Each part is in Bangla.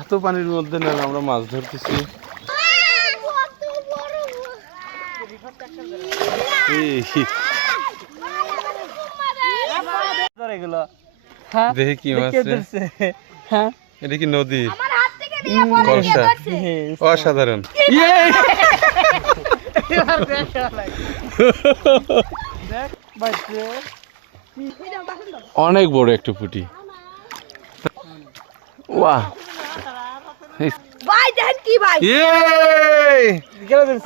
এত পানির মধ্যে না আমরা মাছ ধরতেছি। দেখি কি মাছ, এটা কি নদী? অসাধারণ। অনেক বড় একটা পুঁটি। বাহ,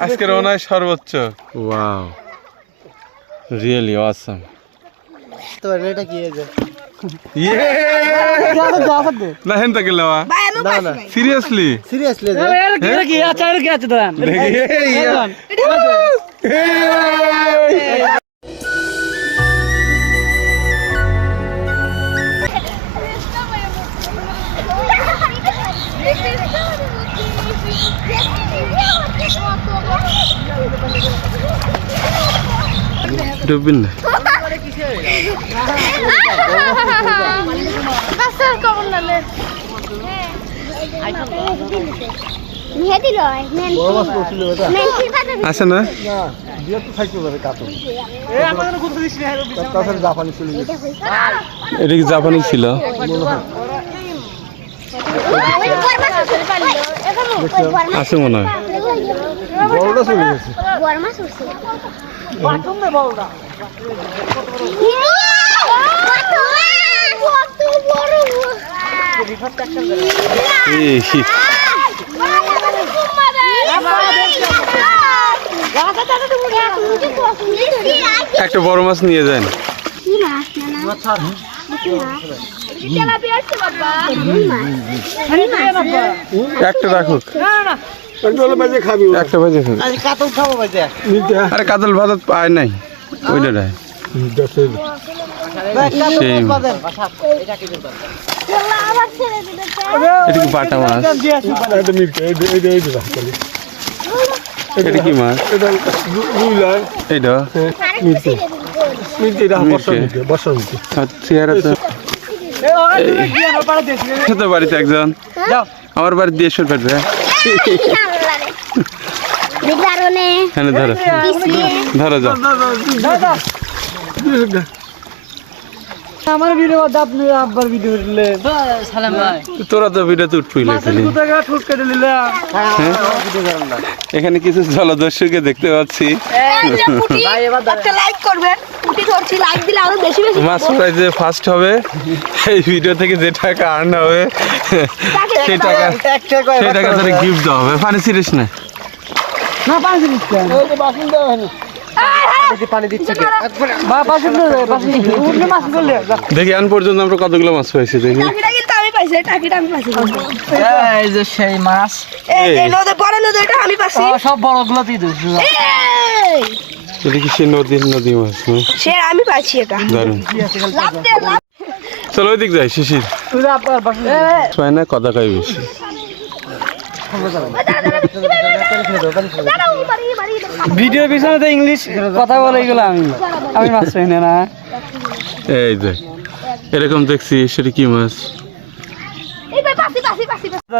আজকের মনে হয় সর্বোচ্চ। Wow, really awesome. এটা কি না হেন তাকে লওয়া সিরিয়াসলি ডুববেন না। আছে না এটা কি জাপানি ছিল? আছে মনে হয়। একটা বড় মাছ নিয়ে যান। একটা রাখুক, একটা বাজে আরে কাতল ভাত পায় নাই ওইটা নাই। এটা কি বাটা মাছ? এটা কি মাছ? এইটা বাড়িতে একজন আমার বাড়ি দিয়ে শুরু করবে। ধরো ধরো যাও। আমার ভিডিও আপনি আব্বার ভিডিও দিলে সালাম ভাই, তোরা তো ভিডিও তুট ফুইলে খালি ঠুট কেটে দিলে। এখানে কিছু জলদস্যুকে দেখতে পাচ্ছি। মাছ ফ্রাই যে ফার্স্ট হবে এই ভিডিও থেকে যে টাকা আর্ন হবে সেই টাকা তাদের গিফট দেওয়া হবে। পানি ছিড়িস না। দেখি আন পর্যন্ত আমরা কতগুলো মাছ পাইছি দেখি। সেই মাছ সব বড়গুলো দেখি সে নদী মাছ আমি পাচ্ছি এটা। দারুন, চলো ওই দিক যাই। শিশির না কথা কই বেশি। ভিডিও পিছনে তো ইংলিশ কথা বলে এগুলো আমি মাছ পাই না। এই দেখ এরকম দেখছি। সেটা কি মাছ?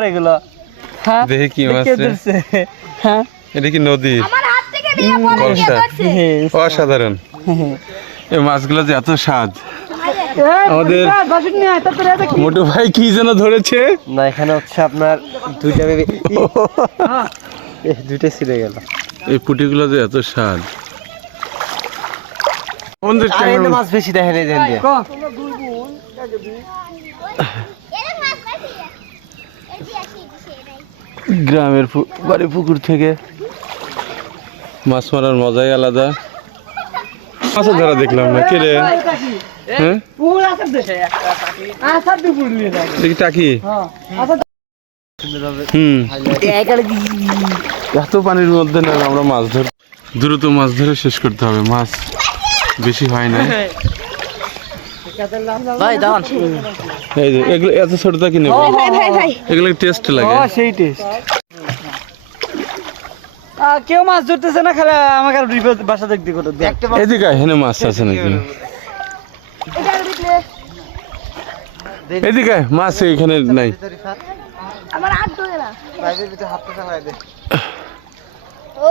এগুলো দেখি কি মাছ। এটা কি নদী? অসাধারণ। এই মাছগুলো যে এত স্বাদ। আমাদের মোটু ভাই কি যেন ধরেছে না, এখানে হচ্ছে আপনার দুইটা ছিঁড়ে গেল। এই পুঁটিগুলো যে এত স্বাদ। মাছ বেশি দেখেন গ্রামের বাড়ি পুকুর থেকে মাছ মারার মজাই আলাদা। মাছের ধরা দেখলাম না কে রে? হ্যাঁ টাকি। এত পানির মধ্যে না আমরা মাছ ধর দ্রুত মাছ ধরে শেষ করতে হবে। মাছ বেশি হয় না। এই যে এগুলো এত ছোটটা কিনে এগুলো টেস্ট লাগে। সেই টেস্ট কেউ মাছ ধরতেছে না, খালি আমাকে বাসা দেখতে করে। এদিকে এখানে মাছ আছে নাকি? এদিকে মাছ এখানে নাই। আমার হাত ধরে না বাইরের ভিতরে হাতটা চালাই দে ও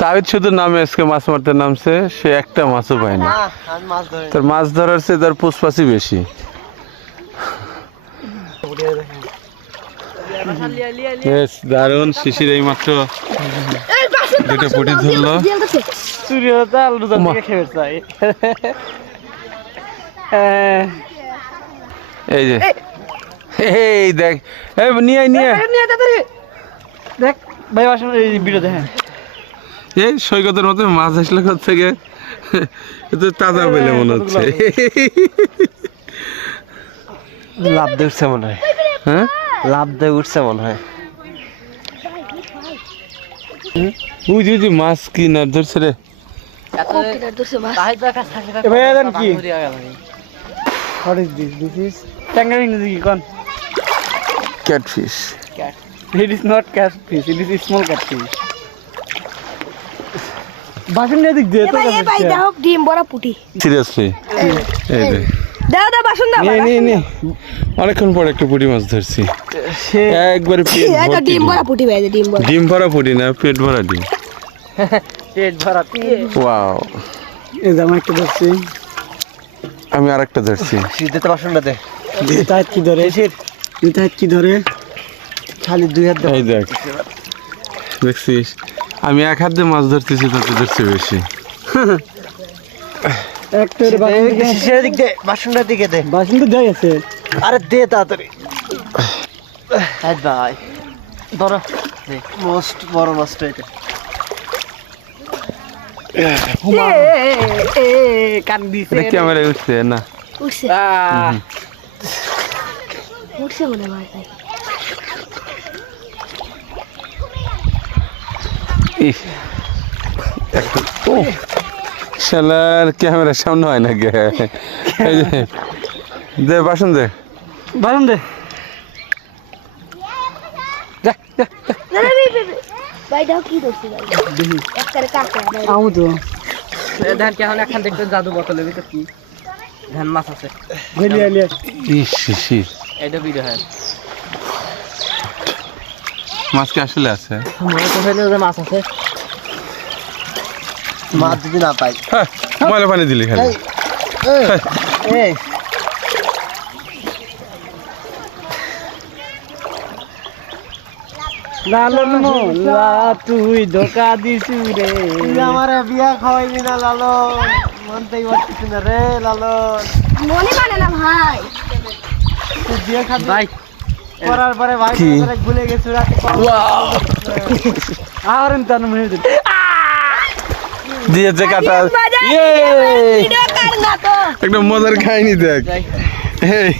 তাবিদ শুধু নামে আজকে মাছ মারতে নামছে, সে একটা মাছও পায়নি। না আমি মাছ ধরি তার মাছ ধরার চেয়ে তার পুষপাছি বেশি। বেশ দারুণ। শিশির এই মাত্র দুটো পুঁটি ধরলো। চুরি হতে আলু থেকে খেয়ে চাই এই যে এই দেখ, এই নিয়ে আয়, নিয়ে আয়। দেখ ভাই আসুন এই ভিডিও দেখেন এই সৈকতের মতো মাছ আসলে কোথা থেকে, এতো তাজা পেলে মনে হচ্ছে। লাভ দিয়ে উঠছে মনে হয়, হ্যাঁ লাভ দিয়ে উঠছে মনে হয়। ওই যে মাছ কি না ধরছে রে। ভাই দেন কি what is this? This is ট্যাংরা ইংরেজি কি কোন? Catfish. It is not catfish, it is a small catfish. বাসন নিয়ে দিক দিয়ে তো এ ভাই দাও ডিম বড় পুটি সিরিয়াসলি এই যে দাও দাও বাসন দাও নে অনেকক্ষণ পর একটা পুঁটি মাছ ধরছি। সে একবারে পেট এটা ভর্তি ডিম বড় পুটি ভাই ডিম বড় ডিম ভরা পুঁটি না, পেট ভরা ডিম। পেট ভরা ওয়াও। এই জামা একটা ধরছি, আমি আরেকটা ধরছি। সিদ্ধতে বাসনটা দে। এটা কি ধরে? এটা কি ধরে? খালি দুই হাত এই দেখ, দেখছিস আমি এক হাত দিয়ে মাছ ধরতেছি, তাতে ধরছে বেশি। একটা শেষের দিক দে, বাসনটার দিকে দে। বাসন তো দেয় আছে, আরে দে তাড়াতাড়ি। হ্যাঁ ভাই ধরো, মোস্ট বড় মাছটা এটা। কান দিছে এটা ক্যামেরায় উঠছে না? উঠছে উঠছে মনে হয় ভাই ইস, ও শালার ক্যামেরার সামনে হয় না গে। এই যে দে বাসন দে, বাসন দে। ভাই দাও কি ধরছি ভাই একটা কাঁকড়া ভাই আমু তো ধান কেমন একখান দেখতে জাদু বোতলের ভিতর কি ধান মাছ আছে। গলিয়া লিয়া ইস শিশির, এটা ভিডিও হয়। মাছ কি আসলে আছে? মনে তো হইলো যে মাছ আছে, মাছ যদি না পাই। হ্যাঁ, ময়লা পানি দিলি খালি। এই লালন মোল্লা তুই ধোকা দিছু রে, আমারে বিয়া খাওয়াইবি না লালন, মানতেই পারছিস না রে লালন। মনে মানে না ভাই তুই বিয়া খাবি ভাই করার পরে ভাই তোরে ভুলে গেছু রাতে। ওয়াও আর এমন মনে হচ্ছে দিয়েছে কাটা। ইয়ে ভিডিও কর না তো একটা মজার খাইনি দেখ। এই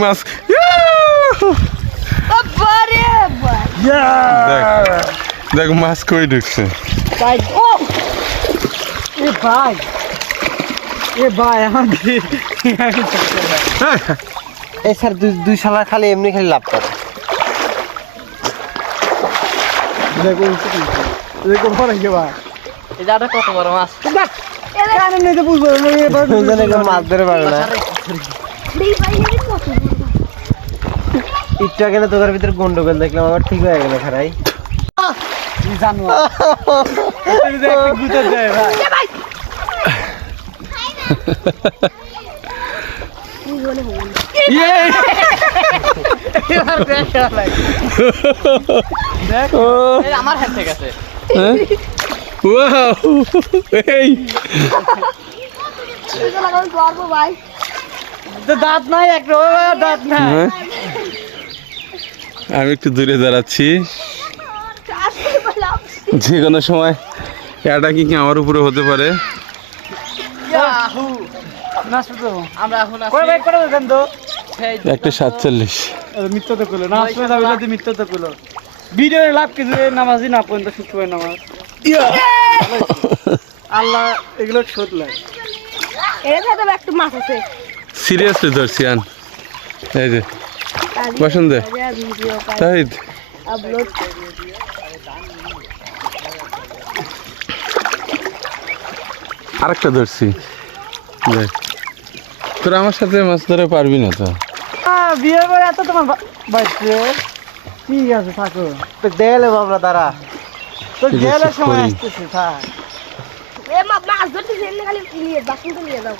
মাছ ও বারে ভাই দেখ, দেখ মাছ কই ঢুকছে। ভাই ও এ ভাই আমার এই স্যার দুই শালা খালি এমনি খালি লাভ করে। দেখো দেখো পরে কি ভাই এটা কত বড় মাছ। কানে নেই তো বুঝবো মাছ ধরে পারবে না। ভাই এই কত একটু আগে না তোদের ভিতরে গন্ডগোল দেখলাম, আবার ঠিক হয়ে গেল খারাই জানো ভাই বুঝলে হবে আমার হাত থেকে আছে। ওয়াও, এই এটা লাগানো করবো ভাই দাঁত নাই, একটা দাঁত নাই। হ্যাঁ? আমি একটু দূরে দাঁড়াচ্ছি, যে কোনো সময় এটা কি আমার উপরে হতে পারে। আমরা এখন করে দেন তো একটা 47। মিথ্যা তো করলো না, মিথ্যা তো করলো। ভিডিও লাভ কিছু নামাজি না পর্যন্ত শুক্রবার নামাজ। আল্লাহ এগুলো শোধ লাগে। এর সাথে একটু মাছ আছে সিরিয়াসলি ধরছি আন। এই যে বাসন দে ভিডিও তাই আপলোড আরেকটা ধরছি। দেখ তোরা আমার সাথে মাছ ধরে পারবি না তো। বিয়ে করে এত তোমার বাচ্চা ঠিক আছে থাকো তো দেলে বাবলা দাঁড়া তো গেলে সময় আসতেছে থাক এ মা মাছ ধরতে এমনি খালি নিয়ে বাসন তো নিয়ে যাও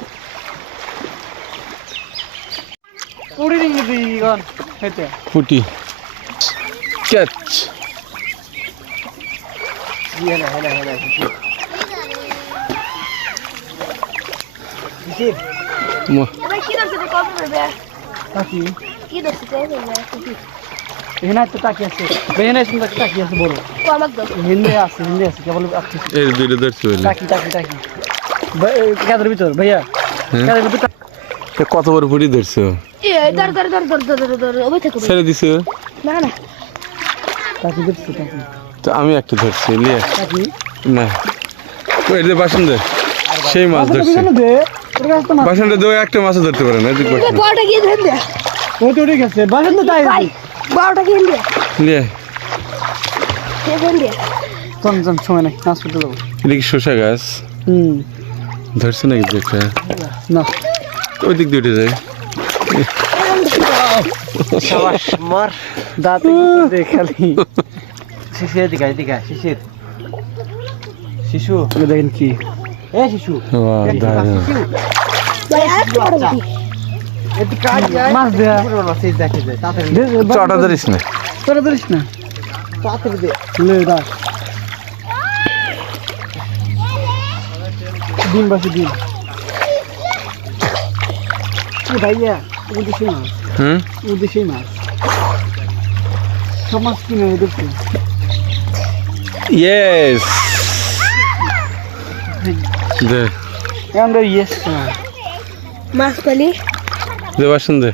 পুরি রিঙ্গি দিই গন হেতে পুটি ক্যাচ হেলা হেলা হেলা এবার কি ধরছে কত দেবে কাকি কি ধরছে দেবে এখানে তো টাকি আছে বেনে সুন্দর টাকি আছে বড় ও আমাকে দাও হিন্দে আছে কেবল আছে এর দুইটা ধরছি বলে টাকি টাকি টাকি কাদের ভিতর ভাইয়া কাদের ভিতর তা কত বড় পুটি ধরছো এ ধর ধর ধর ধর ধর ধর ওবে থেকে ছেড়ে দিছো না না টাকি দিচ্ছে টাকি তো আমি একটা ধরছি লিয়ে টাকি না ওই যে বাসন দে সেই মাছ ধরছে দে ওর কাছে তো মাছ বাসনটা দেও একটা মাছও ধরতে পারে না এদিক এ বাসন বড়টা গিয়ে ধরে দে ও তো ঠিক আছে বাসন তো তাই ভাই বড়টা গিয়ে দে লিয়ে কে দেন দে চল চল সময় নাই নাচ করতে যাবো এদিকে শসা গাছ ধরছে নাকি দেখতে না ওই দিক দিয়ে উঠে যায় শাবাশ মার দাঁত দে খালি শিশির দিকে দিকে শিশির শিশু দেখেন কি এ শিশু বাহ, দারুণ। ভাই আর বড় দিই এত কাজ যায় মাছ দে মাছ এই দেখে যায় তাতে চটা ধরিস না তোরা ধরিস না তাতে দে লে দা ডিম বাসি ডিম ও ভাইয়া ও দেশি মাছ হুম ও দেশি মাছ সব মাছ কিনে দেখছি ইয়েস দে আমরা ইয়েস মাছ পালি দে বাসন দে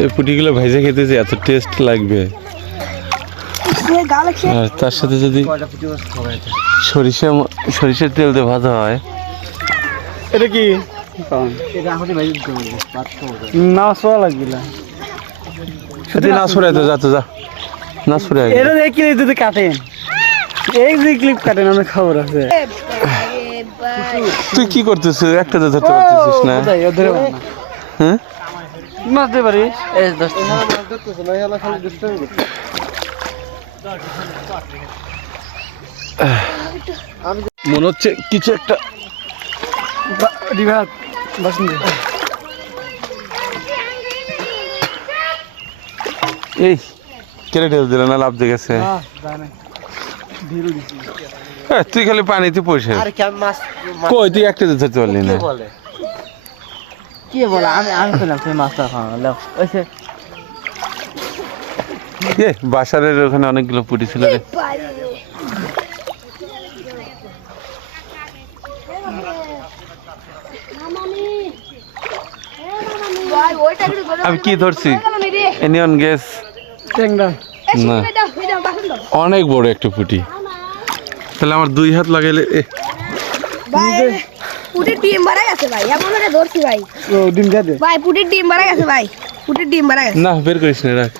এই পুটিগুলো ভাইজা খেতে যে এত টেস্ট লাগবে সে গাল খেয়ে আর তার সাথে যদি সরিষার তেল দিয়ে ভাজা হয় এটা কি এটা আমাদের ভাই না সোয়া লাগবে না যদি না সরাই তো যা তো যা না সরাই এটা দেখি যদি কাটেন এই যে ক্লিপ কাটেন অনেক খবর আছে ভাই তুই কি করতেছিস একটা তো ধরতে পারতেছিস না কোথায় ও ধরে না হ্যাঁ মাছ ধরে পারিস এই দোস্ত মনে হচ্ছে কিছু একটা রিভাত বাসন এই কেটে ঢেল দিল না লাভ দিয়ে গেছে তুই খালি পানিতে পয়সা আর কি আমি মাছ কই তুই একটা তো ধরতে পারলি না বলে কি বলে আমি পেলাম তুমি মাছটা খাওয়া ওইসে এ বাসারের ওখানে অনেকগুলো পুটি ছিল রে ভাই ওইটা কি ধরে আমি কি ধরছি এনিয়ন গ্যাস ট্যাংরা না দাও বাসন দাও অনেক বড় একটা পুটি তাহলে আমার 2 হাত লাগাইলে ভাই পুটির ডিম মারা গেছে ভাই এমন করে ধরছি ভাই ও ডিম দে ভাই পুটির ডিম মারা গেছে ভাই পুটির ডিম মারা গেছে না বের করিস না রাখ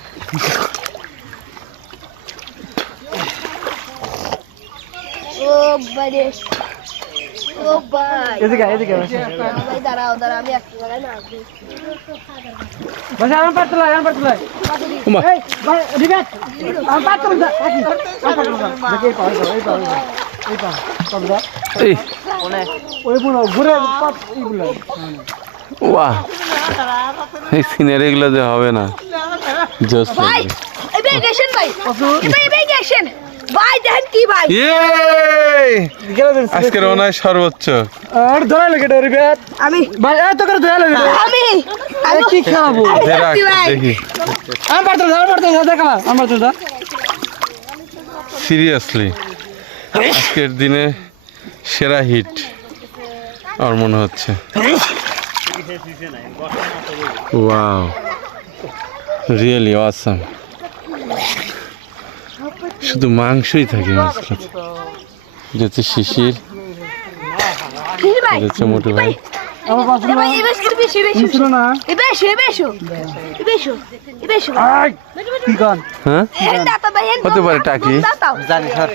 ও বাড়ি ও ভাই এদিকে ভাই দাঁড়াও আমি একটা লাগাই না বসে আমার পাতলা ওমা এই ভাই রিভাত আমার পাতলা দেখে পার এই পা কবরা এই ওই পুরো ঘুরে পাত এইগুলো ওয়া এই সিনারি গুলো যে হবে না জোস ভাই লাগবে এই গেছেন ভাই এই গেছেন ভাই দেখেন কি ভাই আজকের অনায় সর্বোচ্চ আর ধরা লাগে রিভাত আমি ভাই এত করে ধরা লাগে আমি আরে কি খাবো রাখ দেখি আমার পাতলা দেখা আমার পাতলা সিরিয়াসলি আজকের দিনে সেরা হিট আমার মনে হচ্ছে ওয়াও রিয়েলি অসাম শুধু মাংসই থাকে মাছগুলোতে এটা হচ্ছে শিশির কি ভাই এটা হচ্ছে মোটু ভাই আমার পাতলা ভাই এই বেশি ছিল না বেশো আই কি গান হ্যাঁ দাতা ভাই হতে পারে টাকি জানি স্যার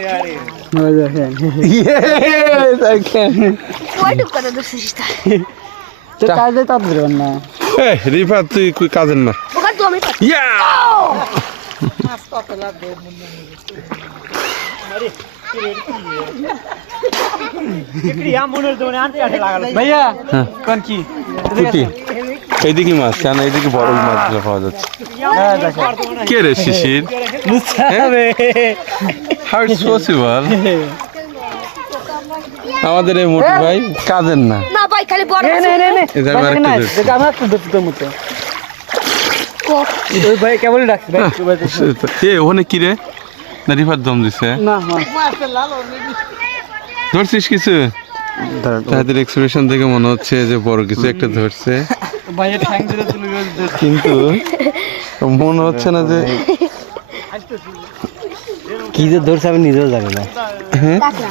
ওই টুক করে দছিস কাজে তাপ ধরবেন না এই রিফাত তুই কই কাজের না ওখানে তো আমি পাচ্ছি। ইয়া ভাইয়া হ্যাঁ। কোন কি পুঁটি এইদিকে মাছ কেন এইদিকে বড় মাছগুলো পাওয়া যাচ্ছে কে রে শিশির হাউ ইটস পসিবল আমাদের এই মোটু ভাই কাজের না না ভাই খালি বড় মাছ। এই যে আমি আরেকটা ধরছি। আমার একটু দত্ত মতো ও, ওই ভাই কেবল ডাকছে ভাই এ ওখানে কি রে না রিফাত দম দিছে না ধরছিস কিছু তাদের এক্সপ্রেশন দেখে মনে হচ্ছে যে বড় কিছু একটা ধরছে ভাইয়া ঠ্যাং ধরে তুলে কিন্তু মনে হচ্ছে না যে কি যে ধরছে আমি নিজেও জানি না কাঁকড়া।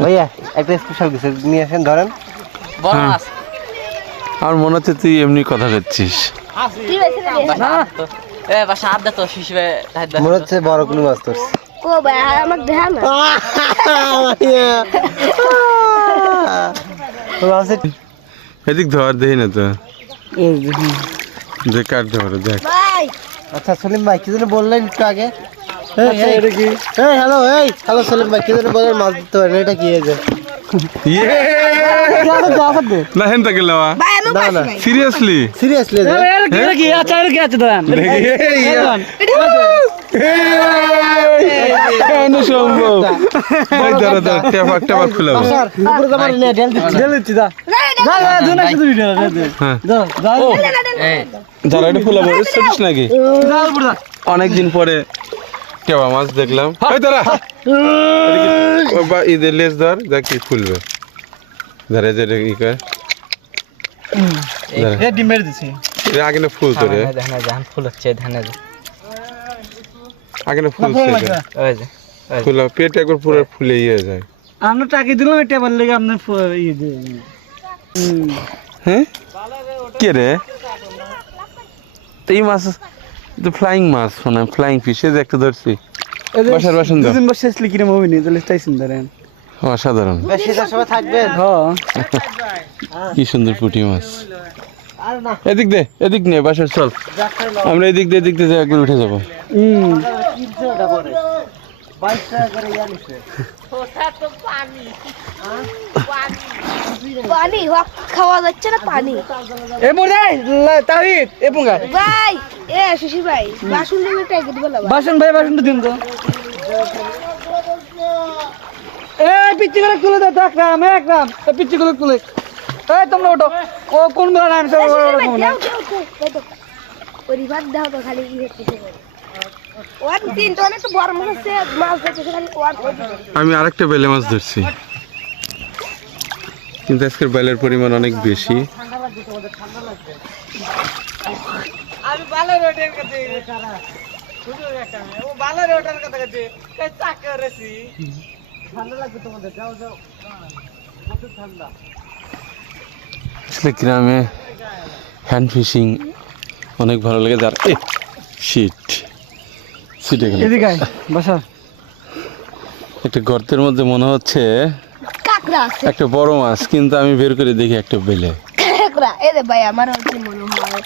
ভাইয়া একটা স্পেশাল কিছু নিয়ে আসেন ধরেন হ্যাঁ। আমার মনে হচ্ছে তুই এমনি কথা করছিস কি হয়েছে রে? মনে হচ্ছে বড় কোনো মাছ ধরছে ও ভাই আমাকে দেখা না। এদিক ধর দেখি না তো যে কার ধরে দেখ ভাই আচ্ছা সলিম ভাই কি যেন বললেন একটু আগে হ্যালো সলিম ভাই কি যেন বললেন মাছ ধরতে পারেন এটা কি হয়েছে না হেন তাকে লাওয়া ভাই আমি না, পাচ্ছি না। ভাই। সিরিয়াসলি সম্ভব এই ধরো ধর টেপাক টেপাক খুলাবো হ্যাঁ ধরো এটা ফুলাবো ছোটিস নাকি অনেকদিন পরে কেবা মাছ দেখলাম এই ধরা ঈদের লেজ ধর দেখি খুলবে ধরে যে ই কর আগে না ফুল তোরে আগে না ফুল ফুলা পেট একবার পুরো ফুলে ইয়ে যায় আমরা টাকি দিলাম এটা বললে আপনার হ্যাঁ কে রে এই মাছ তো ফ্লাইং মাছ মানে ফ্লাইং ফিশ এই যে একটা ধরছি বাসার বাসন দাও দুদিন বসে আসলে কিরম হবে নি তাহলে স্টাইসন ধরেন অসাধারণ শীতের সময় থাকবেন হ্যাঁ কি সুন্দর পুঁটি মাছ এদিক দে এদিক নে বাসার চল আমরা এদিক দিয়ে যাই একবার উঠে যাবো পানি হক খাওয়া যাচ্ছে না পানি এ মোরে তাহিদ এ পুঙ্গা ভাই এ শিশির ভাই বাসন নিয়ে টাইকে দিব না ভাই। বাসন ভাই বাসনটা দিন তো এ পিচ্চি করে তুলে দাও একরাম একরাম এ পিচ্চি করে তুলে এই তোমরা ওঠো ও কোন বেলা নাম এ শিশির ভাই দাও দাও দাও পরিবার দাও তো খালি কি হচ্ছে ওয়ান তিন তো অনেক বড় মাছ আছে মাছ দেখতে খালি ওয়ান আমি আরেকটা বেলে মাছ ধরছি কিন্তু আজকের বেলের পরিমাণ অনেক বেশি আমি বালা রোডের কাছে ও বালা রোডের কথা কাছে এই চাকা রেসি ঠান্ডা লাগবে তোমাদের যাও যাও কত ঠান্ডা আসলে গ্রামে হ্যান্ড ফিশিং অনেক ভালো লাগে যার এ শিট সিটে গেল এদিকে আয় বসা একটা গর্তের মধ্যে মনে হচ্ছে কাকড়া আছে একটা বড় মাছ কিন্তু আমি বের করে দেখি একটা বেলে কাকড়া এই রে ভাই আমার হচ্ছে মনে হয়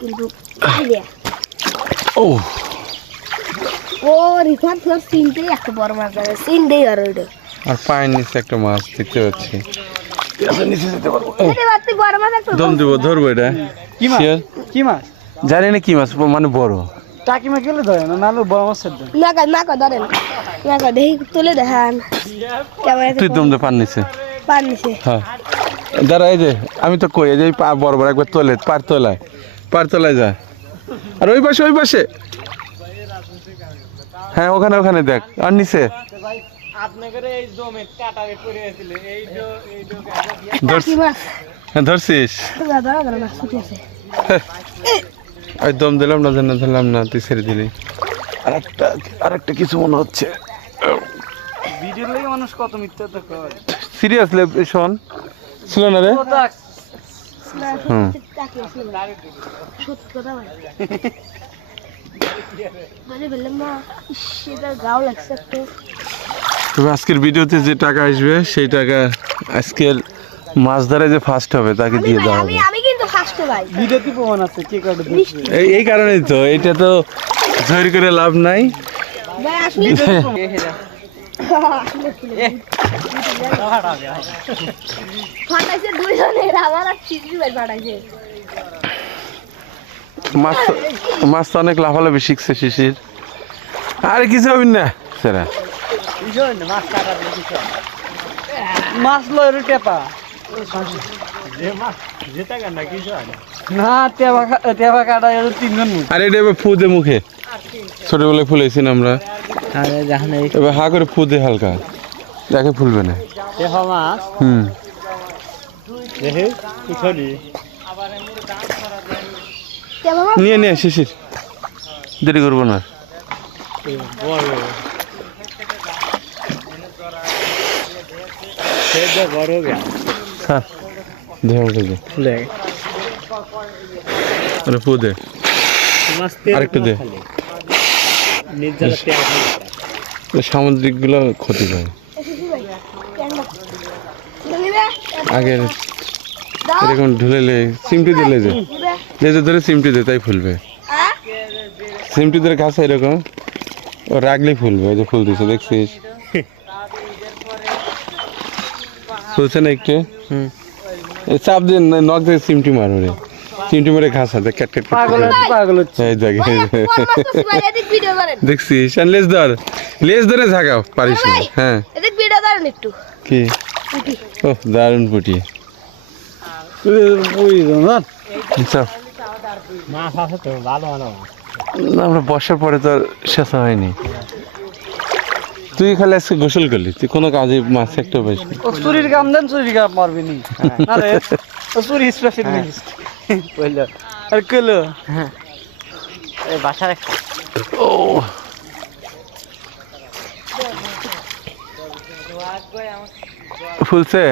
কিন্তু আইডিয়া ও ও রিফাত ফ্লোর সিনতেই একটা বড় মাছ আছে সিন দেই আর ওইটা আর পায়ের নিচে একটা মাছ দেখতে পাচ্ছি নিচে যেতে পারবো এই বাতি বড় মাছ একটা দম দিব ধরবো এটা কি মাছ Sure? কি মাছ জানি না কি মাছ মানে বড় টাকি মাছ গেলে ধরে না নালে বড় মাছ দেন না কা ধরেন না কা দেখি তুলে দেখান ক্যামেরা তুই দম দে পান নিচে পান নিছে হ্যাঁ দাঁড়া এই যে আমি তো কই এই যে পা বড় বড় একবার তোলে পার তোলায় যা আর ওই পাশে হ্যাঁ ওখানে দেখ আর নিচে আপনাদের এই জমে কাটারে পড়ে আছিল এই কি মাছ হ্যাঁ ধরছিস ধরা মাছ ছুটি আছে ওই দম দিলাম না তুই ছেড়ে দিলি আরেকটা কিছু মনে হচ্ছে ভিডিও লাগি মানুষ কত মিথ্যা তো কয় সিরিয়াসলি শোন ছিল না রে হুম সত্যি কথা ভাই মানে বললাম না সেটা গাও লাগছে একটু তবে আজকের ভিডিওতে যে টাকা আসবে সেই টাকা আজকের মাছ ধরে যে ফার্স্ট হবে তাকে আমি দিয়ে ভাই, দেওয়া আমি হবে। আমি কিন্তু ফার্স্ট ভাই ভিডিওতে প্রমাণ আছে কে কাটে বৃষ্টি এই কারণেই তো এটা তো জোর করে লাভ নাই। ভাই আসলে ফাটাইছে দুইজনের আমার আর চিজি ভাই ফাটাইছে মাছ তো অনেক লাফালাফি শিখছে শিশির। আরে কিছু হবে না সেরা। মাছ লয় টেপা না টেপা কাটা তিনজন আরে এটা এবার ফু দে মুখে, ছোটবেলায় ফুলেছি না আমরা, আরে জানে এবার হা করে ফু দে হালকা, দেখে ফুলবে না। টেপা মাছ হুম দেখে কুছলি নিয়ে নিয়ে শিশির, দেরি করবো না। বড় গেল স্যার দেখে উঠে দে, ফুলে আরে ফু দে, মাছ আরেকটু দে। নির্জলা তেল সামুদ্রিক গুলো ক্ষতি করে। আগে এরকম ঢুলেলে চিমটি দিলে যে লেজে ধরে চিমটি দে তাই ফুলবে। চিমটি ধরে ঘাস এরকম ও রাগলেই ফুলবে। ওই যে ফুল দিছে দেখছিস, ফুলছে না একটু। এই চাপ দিয়ে নখ দিয়ে চিমটি মারো রে, চিমটি মারে ঘাস হাতে ক্যাট ক্যাট পাগল হচ্ছে এই দেখ দেখছিস। আর লেজ ধর, লেজ ধরে ঝাঁকাও পারিস না। হ্যাঁ এদিক ভিডিও দাঁড়ান একটু কি ও দারুণ পুটি। চল মাছ আছে তো ভালো ভালো না, আমরা বর্ষার পরে তো আর শেষা হয়নি। তুই খালি আজকে গোসল করলি, তুই কোনো কাজে মাছ একটা বেশি। ও চুরির কাম দেন চুরির কাম মারবি নি আরে ও চুরি স্পেশালিস্ট কইলো আর কইলো এই বাসা রাখো ও ফুলছে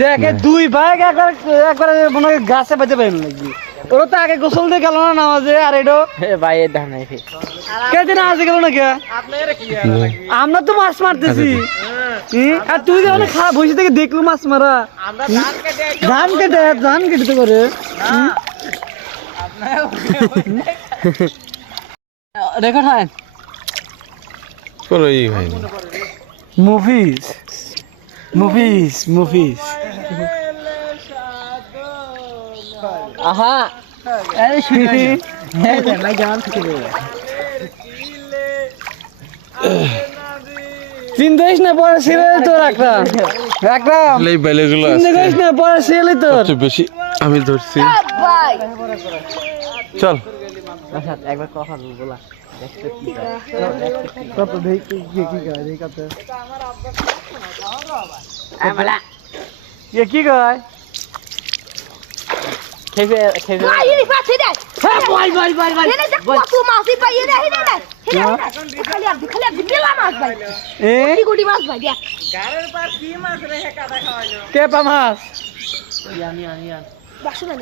দেখে দুই ভাই একবার মনে হয় গাছে বাজে পাইল লাগবে ওরা তো আগে গোসল দিয়ে গেল না নামাজে আর এডো ভাই এর ধান নাই কেদিন আজ গেল না কে আমরা তো মাছ মারতেছি আর তুই যখন খারাপ বসে থেকে দেখলো মাছ মারা ধান কেটে তো করে রেকর্ড হয় কোনো ই হয়নি। মুভিজ আহা আরে শুনি হ্যাঁ ভাই জান থেকে চিন্তাইস না পরে সিরিয়াল তো রাখলাম এই বেলেগুলো চিন্তাইস না পরে সিরিয়াল তো সবচেয়ে বেশি আমি ধরছি। ভাই চল আচ্ছা একবার কথা বলা দেখতে কত দেখি কি কয় দেখি কত আমলা কি কয় খেবে ভাই এই পাছে দে হ্যাঁ বল এনে দেখ কত মাছ এই পাই এনে এনে খালি আপনি বেলা মাছ ভাই এ গুটি মাছ ভাই দেখ কে পা মাছ বাসু না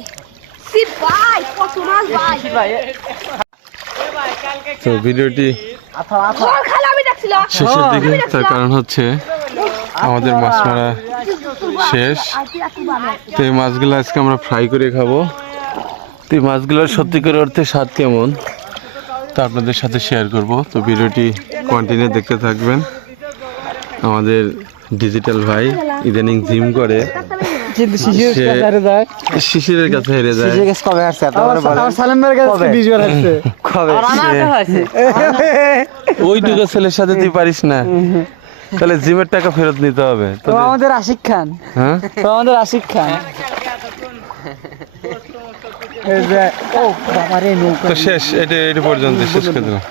সি ভাই কত মাছ ভাই তো ভিডিওটি তোর খালা আমি দেখছিল শেষের দিকে, তার কারণ হচ্ছে আমাদের মাছ মারা শেষ। তো এই মাছগুলো আজকে আমরা ফ্রাই করে খাবো। তো এই মাছগুলোর সত্যি করে অর্থে স্বাদ কেমন তা আপনাদের সাথে শেয়ার করব। তো ভিডিওটি কন্টিনিউ দেখতে থাকবেন। আমাদের ডিজিটাল ভাই ইদানিং জিম করে, কিন্তু শিশির সে- কাছে যায় শিশিরের কাছে হেরে যায়। কবে আসছে আমার সালামের কাছে 20 বার আসছে কবে আর আমার কাছে আছে ওইটুকু ছেলের সাথে তুই পারিস না, তাহলে জিমের টাকা ফেরত নিতে হবে। তো আমাদের আশিক খান হ্যাঁ এই যে ও বাবা রে নৌকা তো শেষ, এটা পর্যন্ত শেষ করে দিলাম।